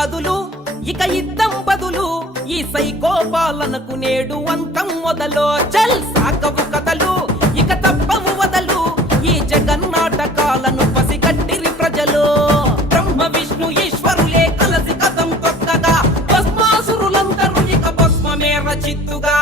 కదులు ఇక ఇద్దం బదులు ఈ సైకో పాలనకు నేడు అంతం మొదలు చల్ సాకవు కథలు ఇక తప్పవు వదలు ఈ జగన్నాటకాలను పసిగట్టిరి ప్రజలు బ్రహ్మ విష్ణు ఈశ్వరులే కలసి కథం తొక్కగా భస్మాసురులందరూ ఇక భస్మమే రచిత్తుగా